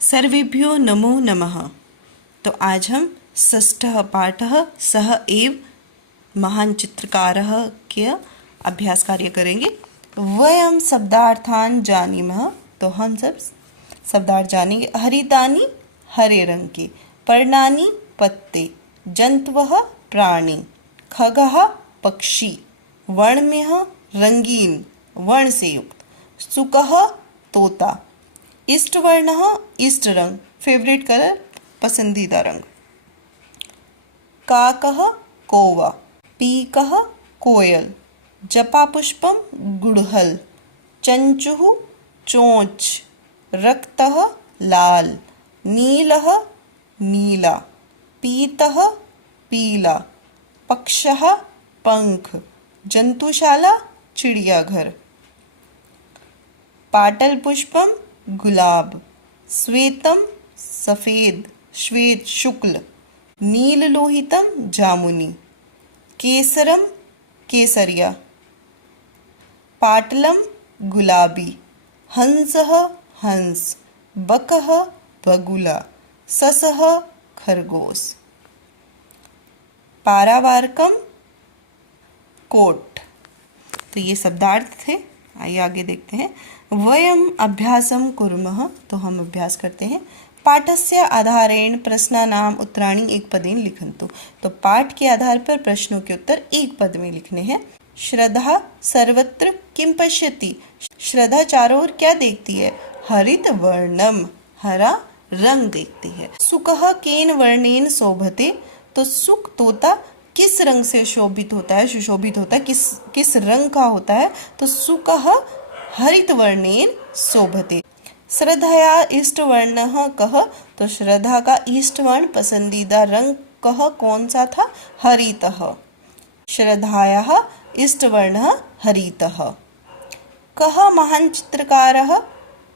सर्वेभ्यो नमो नमः। तो आज हम षष्ठः पाठः सः एव महान चित्रकारः के अभ्यास कार्य करेंगे। वयं शब्दार्थान जानीमः, तो हम सब शब्दार्थ जानेंगे। हरितानि हरे रंग के, पर्णानि पत्ते, जंतवः प्राणी, खगः पक्षी, वर्णमयः रंगीन वर्ण से युक्त, शुकः तोता, इष्ट वर्ण इष्ट रंग फेवरेट कलर पसंदीदा रंग, काकः कौवा, पीकः कोयल, जपा पुष्पम गुड़हल, चंचुः चोंच, रक्तः लाल, नीलः नीला, पीतः पीला, पक्षः पंख, जंतुशाला चिड़ियाघर, पाटल पुष्पम गुलाब, श्वेतम सफेद श्वेत शुक्ल, नील लोहितम जामुनी, केसरम केसरिया, पाटलम गुलाबी, हंसः हंस, बकः बगुला, ससः खरगोश, पारावारकम कोट। तो ये शब्दार्थ थे। आइए आगे देखते हैं। वयम अभ्यासम कुर्मः, तो हम अभ्यास करते हैं। पाठस्य आधारेण प्रश्नानाम उत्तराणि एक पदेन लिखन्तु। तो पाठ के आधार पर प्रश्नों के उत्तर एक पद में लिखने हैं। श्रद्धा सर्वत्र किम पश्यति, श्रद्धा चारों ओर क्या देखती है? हरित वर्णम, हरा रंग देखती है। सुकः केन वर्णेन शोभते, तो सुक तोता किस रंग से शोभित होता है, सुशोभित होता है, किस रंग का होता है? तो सुकः हरित वर्णेन शोभते। श्रद्धया इष्ट वर्णः कः, तो श्रद्धा का इष्ट वर्ण पसंदीदा रंग कः कौन सा था? हरितः। श्रद्धायाः इष्ट वर्णः हरितः। कः महान चित्रकारः,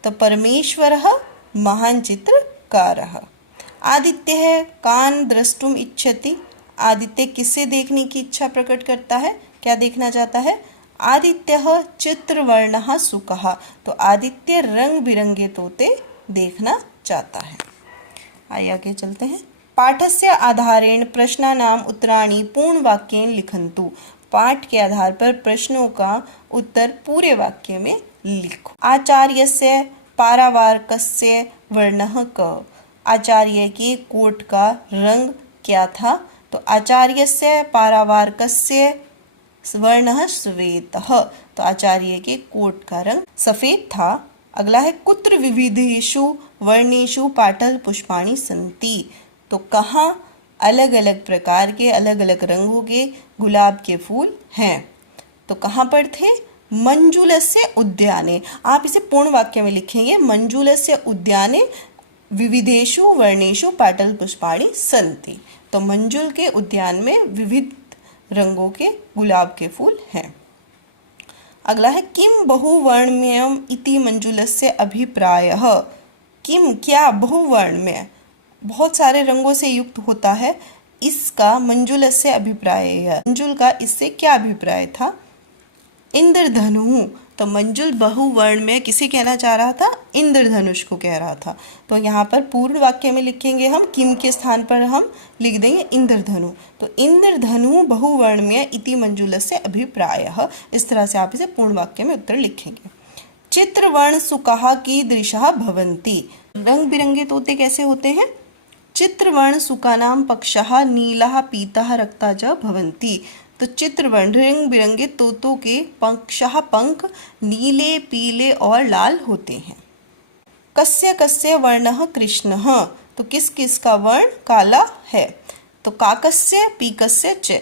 तो परमेश्वरः महान चित्रकारः। आदित्यः कान् द्रष्टुम इच्छति, आदित्य किसे देखने की इच्छा प्रकट करता है, क्या देखना चाहता है? आदित्यः चित्रवर्णः शुकः, तो आदित्य रंग बिरंगे तोते देखना चाहता है। आइए आगे चलते हैं। पाठस्य आधारेण प्रश्नानाम उत्तराणि पूर्ण वाक्येन लिखन्तु। पाठ के आधार पर प्रश्नों का उत्तर पूरे वाक्य में लिखो। आचार्यस्य पारावारकस्य वर्णः क, आचार्य के कोट का रंग क्या था? तो आचार्यस्य पारावारकस्य वर्णः श्वेतः, तो आचार्य के कोट का रंग सफेद था। अगला है कुत्र विविधेषु वर्णेषु पाटल पुष्पाणि सन्ति, तो कहाँ अलग अलग प्रकार के अलग अलग रंगों के गुलाब के फूल हैं? तो कहाँ पर थे? मंजुलस्य उद्याने। आप इसे पूर्ण वाक्य में लिखेंगे। मंजुलस्य उद्याने विविधेषु वर्णेषु पाटल पुष्पाणि सन्ति, तो मंजुल के उद्यान में विविध रंगों के गुलाब के फूल हैं। अगला है किम बहुवर्णमयम इति मंजुलस्य अभिप्रायः। किम क्या बहुवर्णमय बहुत सारे रंगों से युक्त होता है, इसका मंजुलस्य अभिप्राय है। मंजुल का इससे क्या अभिप्राय था? इंद्रधनु, तो मंजुल बहुवर्ण में किसे कहना चाह रहा था? इंद्रधनुष को कह रहा था। तो यहाँ पर पूर्ण वाक्य में लिखेंगे हम, किम के स्थान पर हम लिख देंगे इंद्रधनु। तो इंद्रधनु बहुवर्ण में इति मंजुलस्य अभिप्रायः, इस तरह से आप इसे पूर्ण वाक्य में उत्तर लिखेंगे। चित्रवर्ण शुकाः कीदृशः भवन्ति, रंग बिरंगे तोते कैसे होते हैं? चित्रवर्ण शुकानां पक्षः नीलः पीतः रक्तः च भवन्ति, तो चित्रवर्ण रंग बिरंगे तोतों के पक्षः पंख नीले पीले और लाल होते हैं। कस्य कस्य वर्णः कृष्णः, तो किस किस का वर्ण काला है? तो काकस्य पीकस्य च,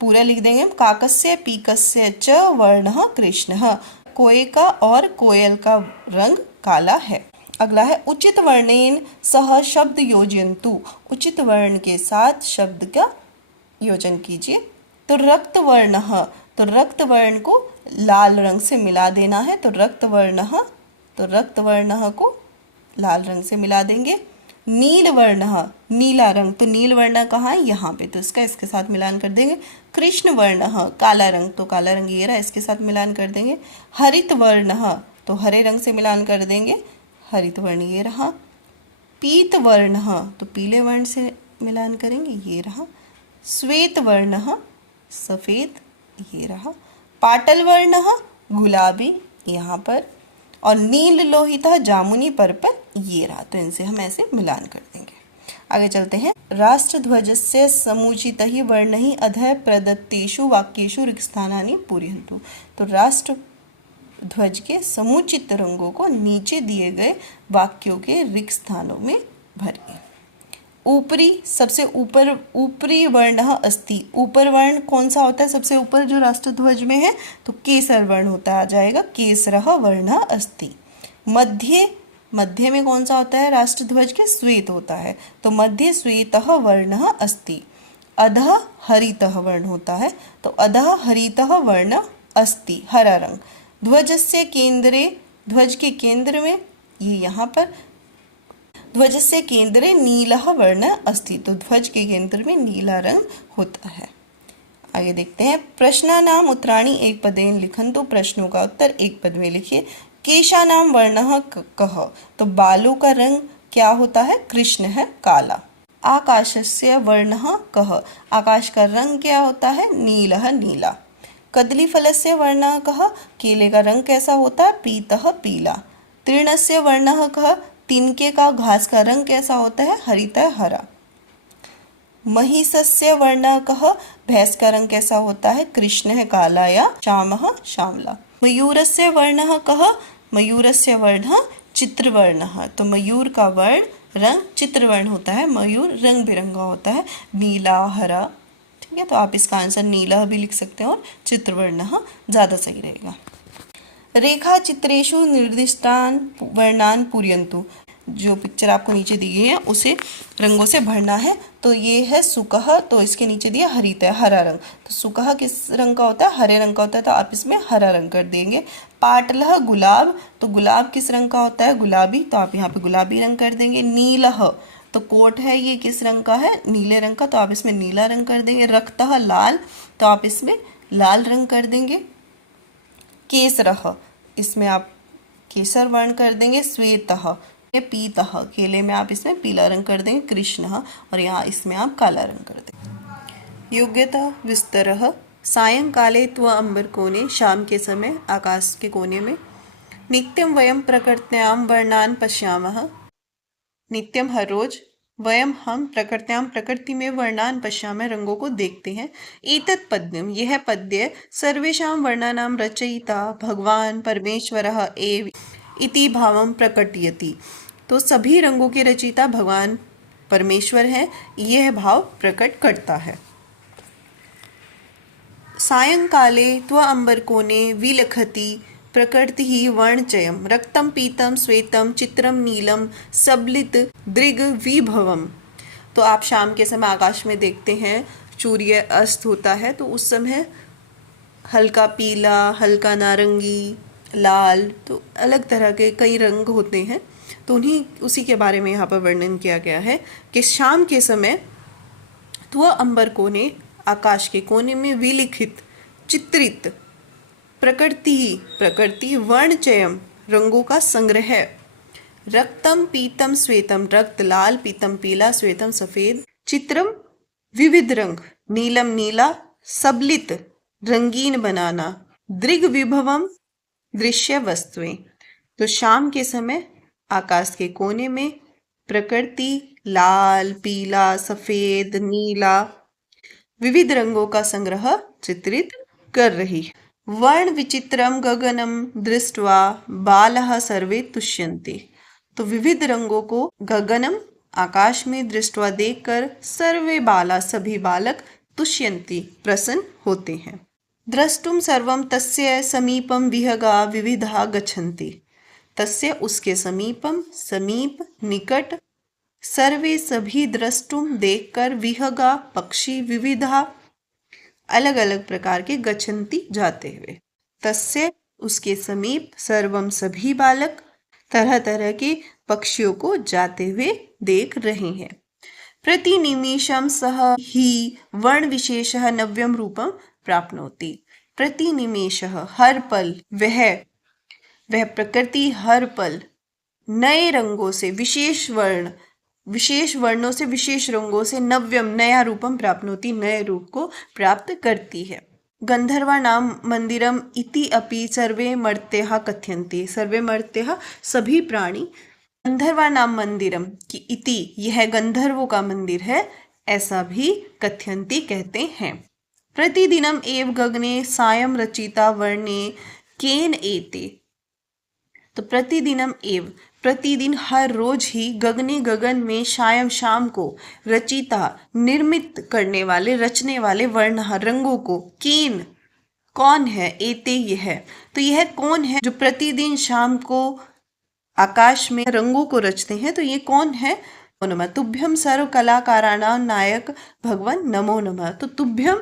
पूरा लिख देंगे हम। काकस्य पीकस्य च वर्णः कृष्णः, कोए का और कोयल का रंग काला है। अगला है उचित वर्णेन सह शब्द योजयन्तु, उचित वर्ण के साथ शब्द का योजन कीजिए। तो रक्त वर्णः, तो रक्त वर्ण को लाल रंग से मिला देना है, तो रक्त वर्णः को लाल रंग से मिला देंगे। नील वर्णः, नीला रंग, तो नील वर्ण कहाँ है? यहाँ पे, तो इसका इसके साथ मिलान कर देंगे। कृष्ण वर्णः, काला रंग, तो काला रंग ये रहा, इसके साथ मिलान कर देंगे। हरित वर्णः, तो हरे रंग से मिलान कर देंगे, हरित वर्ण ये रहा। पीत वर्णः, तो पीले वर्ण से मिलान करेंगे, ये रहा। श्वेत वर्णः, सफ़ेद, ये रहा। पाटल वर्णः, गुलाबी, यहाँ पर। और नील लोहितः, जामुनी, पर्पल, ये रहा। तो इनसे हम ऐसे मिलान कर देंगे। आगे चलते हैं। राष्ट्रध्वजस्य समुचितैः वर्णैः अधः प्रदत्तेषु वाक्येषु रिक्तस्थानानि पूरयन्तु। तो राष्ट्र ध्वज के समुचित रंगों को नीचे दिए गए वाक्यों के रिक्त स्थानों में भरिए। ऊपरी, सबसे ऊपरी वर्ण अस्ति। ऊपर वर्ण कौन सा होता है सबसे ऊपर जो राष्ट्रध्वज में है? तो केसर वर्ण होता आ जाएगा, केसरः वर्ण अस्ति। मध्य में कौन सा होता है राष्ट्रध्वज के? श्वेत होता है, तो मध्य श्वेतः वर्णः अस्ति। अधः हरितः वर्ण होता है, तो अधः हरितः वर्ण अस्ति, हरा रंग। ध्वजस्य केंद्रे, ध्वज के केंद्र में, ये यहाँ पर, ध्वजस्य केंद्रे नीलः वर्ण अस्ति। तो ध्वज के केंद्र में नीला रंग होता है। आगे देखते हैं। प्रश्नानाम उत्तराणि एक पदेन लिखन्तु। प्रश्नों का उत्तर एक पद में लिखिए। केशानाम वर्णः कः, तो बालों का रंग क्या होता है? कृष्ण है, काला। आकाशस्य वर्णः कः, आकाश का रंग क्या होता है? नीलः, नीला। कदलीफलस्य वर्णः कः, केले का रंग कैसा होता है? पीतः, पीला। तृणस्य वर्णः कः, तिनके का घास का रंग कैसा होता है? हरितः, हरा। महिषस्य वर्णः कः, भैंस का रंग कैसा होता है? कृष्ण है, काला, या श्यामः, श्यामला। मयूरस्य वर्णः कः, मयूरस्य वर्णः चित्रवर्णः, तो मयूर का वर्ण रंग चित्रवर्ण होता है। मयूर रंग बिरंगा होता है, नीला, हरा। ठीक है, तो आप इसका आंसर नीला भी लिख सकते हैं और चित्रवर्णः ज़्यादा सही रहेगा। रेखा चित्रेषु निर्दिष्टान वर्णान पूरयन्तु। जो पिक्चर आपको नीचे दी गई है उसे रंगों से भरना है। तो ये है सुकह, तो इसके नीचे दिया हरित है, हरा रंग। तो सुकह किस रंग का होता है? हरे रंग का होता है, तो आप इसमें हरा रंग कर देंगे। पाटलह, गुलाब, तो गुलाब किस रंग का होता है? गुलाबी, तो आप यहाँ पे गुलाबी रंग कर देंगे। नीलह, तो कोट है ये किस रंग का है? नीले रंग का, तो आप इसमें नीला रंग कर देंगे। रक्तः, लाल, तो आप इसमें लाल रंग कर देंगे। केसरः, इसमें आप केसर वर्ण कर देंगे। श्वेतः, पीतः, केले में आप इसमें पीला रंग कर देंगे। कृष्णः, और यहाँ इसमें आप काला रंग कर देंगे। योग्यता विस्तरः। सायंकाले त्व अंबरकोणे, शाम के समय आकाश के कोने में। नित्यं वयं प्रकृत्यां वर्णान् पश्यामः, नित्यम हर रोज। वयम हम प्रकृत्याम प्रकृति में वर्णान पश्यामः रंगों को देखते हैं। एतत् पद्यम, यह पद्य सर्वेषां वर्णानां रचयिता भगवान परमेश्वरः एव इति भावं प्रकटयति। तो सभी रंगों के रचयिता भगवान परमेश्वर हैं, यह भाव प्रकट करता है। सायंकाले त्व अंबरकोणे विलखति प्रकृति ही वर्णचयम, रक्तम, पीतम, श्वेतम, चित्रम, नीलम, सबलित, दृग, विभवम। तो आप शाम के समय आकाश में देखते हैं, सूर्य अस्त होता है, तो उस समय हल्का पीला, हल्का नारंगी, लाल, तो अलग तरह के कई रंग होते हैं। तो उसी के बारे में यहाँ पर वर्णन किया गया है कि शाम के समय त्व अंबर कोने, आकाश के कोने में, विलिखित, चित्रित, प्रकृति वर्णचयम, रंगों का संग्रह। रक्तम, पीतम, श्वेतम, रक्त लाल, पीतम पीला, श्वेतम सफेद, चित्रम विविध रंग, नीलम नीला, सबलित रंगीन बनाना, दृग विभवम दृश्य वस्तुएं। तो शाम के समय आकाश के कोने में प्रकृति लाल, पीला, सफेद, नीला, विविध रंगों का संग्रह चित्रित कर रही है। वर्ण विचित्रम गगनम दृष्ट्वा बालः सर्वे तुष्यन्ते। तो विविध रंगों को गगनम, आकाश में, दृष्ट्वा देखकर, सर्वे बाला, सभी बालक, तुष्यन्ति, प्रसन्न होते हैं। द्रष्टुम सर्वम तस्य समीपम विहगा विविधा गच्छन्ति। तस्य उसके समीपम, समीप, निकट, सर्वे सभी, द्रष्टुम देखकर, विहगा पक्षी, विविधा अलग अलग प्रकार के, गच्छन्ति जाते हुए। तस्य उसके समीप, सर्वम सभी बालक, तरह तरह के पक्षियों को जाते हुए देख रहे हैं। प्रतिनिमेषम सह ही वर्ण विशेषः नव्यम रूपम प्राप्नोति। प्रतिनिमेषः, हर पल, वह प्रकृति हर पल नए रंगों से, विशेष वर्ण विशेष वर्णों से विशेष रंगों से नव्यम नया रूपम प्राप्नोति नए रूप को प्राप्त करती है। गंधर्वाणां मंदिरम इति अपि सर्वे मर्त्याः कथयन्ति। सर्वे मर्त्याः सभी प्राणी गंधर्वाणां मंदिरम की इति यह गंधर्वों का मंदिर है ऐसा भी कथयन्ति कहते हैं। प्रतिदिनम एव गगने सायं रचिता वर्णे केन एते। तो प्रतिदिनम एव प्रतिदिन हर रोज ही गगने गगन में शायम शाम को रचिता निर्मित करने वाले रचने वाले वर्ण रंगों को केन कौन है एते यह तो यह कौन है जो प्रतिदिन शाम को आकाश में रंगों को रचते हैं तो ये कौन है। नमः तुभ्यम सर्व कलाकाराणां नायक भगवान नमो नमः। तो तुभ्यम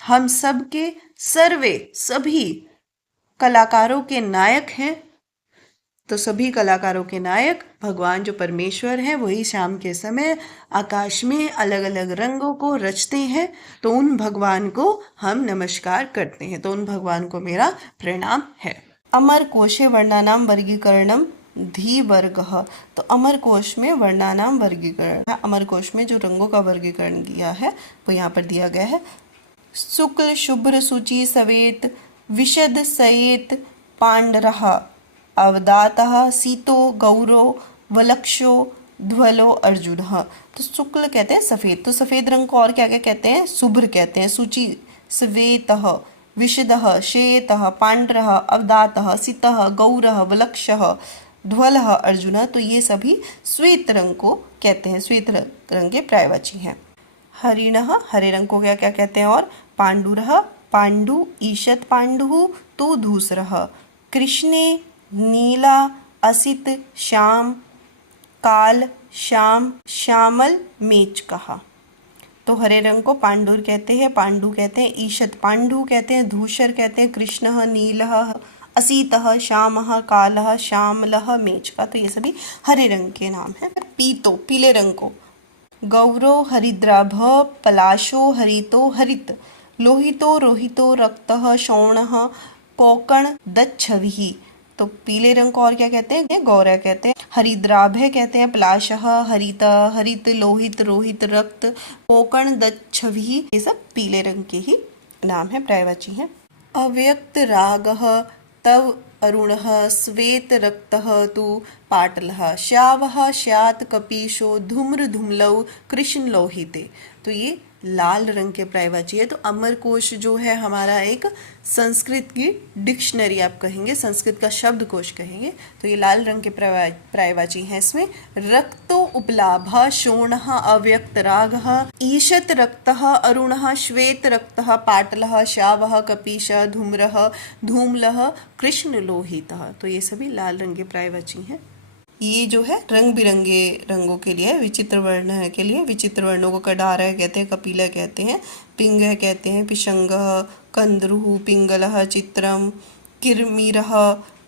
हम सब के सर्वे सभी कलाकारों के नायक हैं। तो सभी कलाकारों के नायक भगवान जो परमेश्वर हैं वही शाम के समय आकाश में अलग अलग रंगों को रचते हैं। तो उन भगवान को हम नमस्कार करते हैं। तो उन भगवान को मेरा प्रणाम है। अमर कोशे वर्णानाम वर्गीकरणम धी वर्ग। तो अमर कोश में वर्णानाम वर्गीकरण अमर कोश में जो रंगों का वर्गीकरण किया है वो यहाँ पर दिया गया है। शुक्ल शुभ्र सूची सवेत विशद सयेत पांडरः अवदातः सीतो गौरो वलक्षो ध्वलो अर्जुनः। तो शुक्ल कहते हैं सफ़ेद। तो सफ़ेद रंग को और क्या क्या कहते हैं शुभ्र कहते हैं। सूची स्वेतः विशदः श्वेतः पांडरः अवदातः सीतः गौरः वलक्षः ध्वलः अर्जुनः। तो ये सभी श्वेत रंग को कहते हैं। श्वेत रंग के पर्यायवाची हैं। हरिणः हरे रंग को क्या क्या कहते हैं और पांडुरः पांडु ईशत पांडुः तो धूसरः। कृष्णे नीला असित श्याम काल श्याम श्यामल मेचकः। तो हरे रंग को पांडुर कहते हैं पांडु कहते हैं ईशत पांडु कहते हैं धूसर कहते हैं कृष्णः नीलः असितः श्यामः कालः श्यामलः मेचका। तो ये सभी हरे रंग के नाम हैं। पीतो पीले रंग को गौरो हरिद्राभ पलाशो हरितो हरित लोहितो रोहितो रक्तः शोणः कोकण दच्छविः। तो पीले रंग को और क्या कहते हैं गौरा कहते हैं हरिद्राभ्य कहते हैं पलाशः हरित हरित लोहित रोहित रक्त कोकण दच्छविः। ये सब पीले रंग के ही नाम है पर्यायवाची हैं। अव्यक्त रागः तव अरुणः श्वेत रक्तः तु पाटलः श्यावः श्यात कपीशो धूम्र धूम्लौ कृष्ण लोहिते। तो ये लाल रंग के पर्यायवाची है। तो अमरकोश जो है हमारा एक संस्कृत की डिक्शनरी आप कहेंगे संस्कृत का शब्दकोश कहेंगे। तो ये लाल रंग के पर्यायवाची हैं। इसमें रक्तो उपलाभः शोणः अव्यक्त रागः ईशत रक्तः अरुणः श्वेत रक्तः पाटलः श्यावः कपीशः धूम्रः धूम्लः कृष्ण लोहितः। तो ये सभी लाल रंग के पर्यायवाची हैं। ये जो है रंग बिरंगे रंगों के लिए विचित्र वर्ण के लिए विचित्र वर्णों को कडारः कहते हैं कपिलः कहते हैं पिंगः कहते हैं पिशंगः कंद्रुः पिंगलः चित्रम किरमीरः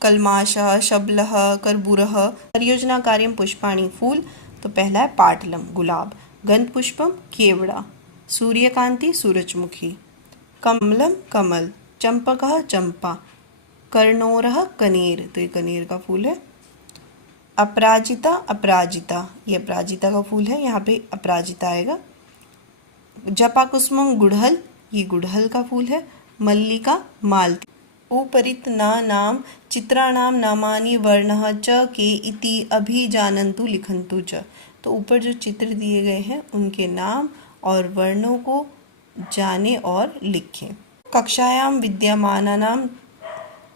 कलमाशः शबलः कर्बूरः। परियोजना कार्यम पुष्पाणि फूल। तो पहला है पाटलम गुलाब गंध पुष्पम केवड़ा सूर्यकांति सूरजमुखी कमलम कमल चंपकः चंपा कर्णोरः कनेर। तो ये कनेर का फूल है। अपराजिता अपराजिता ये अपराजिता का फूल है। यहाँ पे अपराजिता आएगा। जपाकुसुमम गुड़हल ये गुड़हल का फूल है। मल्लिका मालती। उपरित नाम चित्राणाम नामानि वर्णः च के इति अभिजानन्तु लिखन्तु च। तो ऊपर जो चित्र दिए गए हैं उनके नाम और वर्णों को जाने और लिखें। कक्षायां विद्यमानानां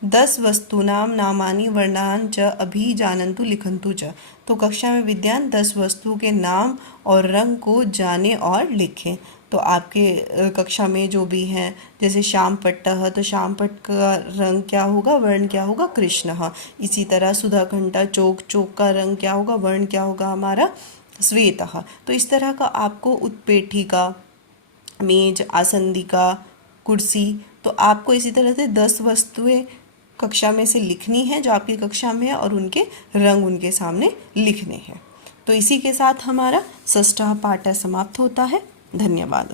10 वस्तूनां नामानि वर्णान् च अभिजानन्तु लिखन्तु च। तो कक्षा में विद्यमान 10 वस्तुओं के नाम और रंग को जाने और लिखें। तो आपके कक्षा में जो भी हैं जैसे श्यामपट्टः तो श्यामपट्ट का रंग क्या होगा वर्ण क्या होगा कृष्णः। इसी तरह सुधाखंडा चौक चौक का रंग क्या होगा वर्ण क्या होगा हमारा श्वेतः। तो इस तरह का आपको उत्पेटिका मेज आसंदिका कुर्सी तो आपको इसी तरह से 10 वस्तुएं कक्षा में से लिखनी है जो आपकी कक्षा में है और उनके रंग उनके सामने लिखने हैं। तो इसी के साथ हमारा षष्ठः पाठ समाप्त होता है। धन्यवाद।